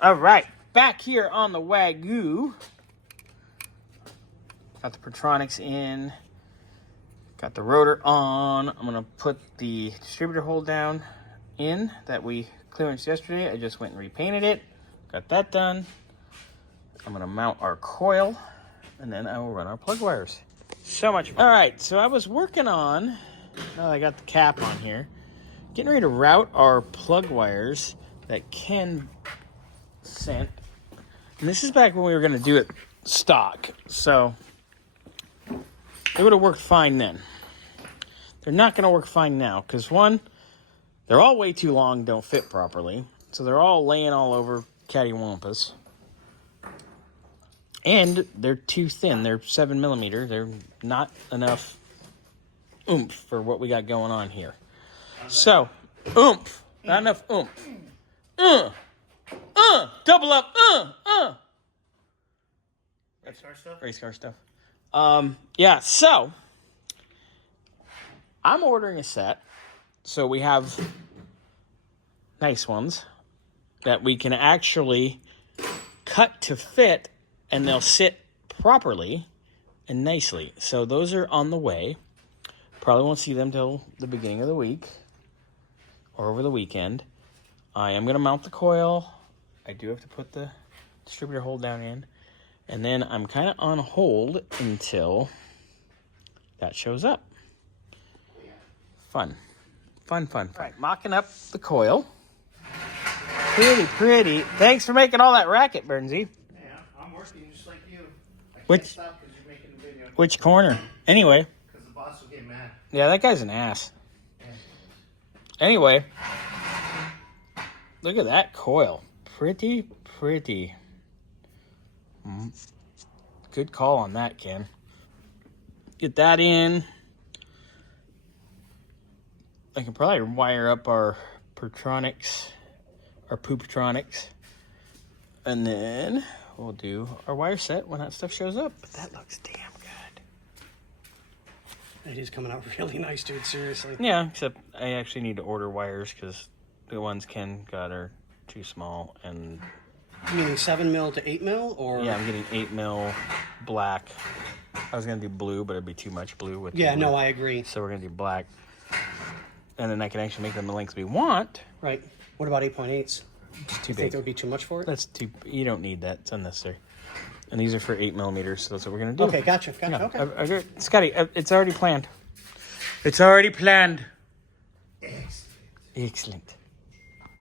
All right, back here on the Wagyu. Got the Pertronix in. Got the rotor on. I'm gonna put the distributor hole down in that we clearanced yesterday. I just went and repainted it. Got that done. I'm gonna mount our coil, and then I will run our plug wires. So much fun. All right, so I was working on, now that I got the cap on here, getting ready to route our plug wires that Ken sent. And this is back when we were gonna do it stock, so it would have worked fine then. They're not gonna work fine now, because one, they're all way too long, don't fit properly. So they're all laying all over cattywampus. And they're too thin. They're 7mm. They're not enough oomph for what we got going on here. So, oomph. Not enough oomph. Double up. Race car stuff? Race car stuff. Yeah, so I'm ordering a set. So we have nice ones that we can actually cut to fit, and they'll sit properly and nicely. So those are on the way. Probably won't see them till the beginning of the week or over the weekend. I am going to mount the coil. I do have to put the distributor hole down in. And then I'm kind of on hold until that shows up. Fun. Fun. All right, mocking up the coil. Pretty. Thanks for making all that racket, Bernsey. Yeah, I'm working just like you. I can't Which- stop because you're making the video. Which corner? Anyway. Because the boss will get mad. Yeah, that guy's an ass. Yeah. Anyway. Look at that coil. Pretty. Good call on that, Ken. Get that in. I can probably wire up our Pertronix, our Pertronix, and then we'll do our wire set when that stuff shows up. But that looks damn good. It is coming out really nice, dude. Seriously. Yeah, except I actually need to order wires because the ones Ken got are too small. And You mean 7mm to 8mm, or? yeah, I'm getting 8mm black. I was gonna do blue, but it'd be too much blue with. Yeah, the blue. no, I agree. So we're gonna do black, and then I can actually make them the lengths we want. Right. What about 8.8s? It's too You think big. that would be too much for it? That's too. You don't need that. It's unnecessary. And these are for 8mm, so that's what we're gonna do. Okay, gotcha. Yeah, Okay. Scotty, it's already planned. It's already planned. Excellent. Excellent.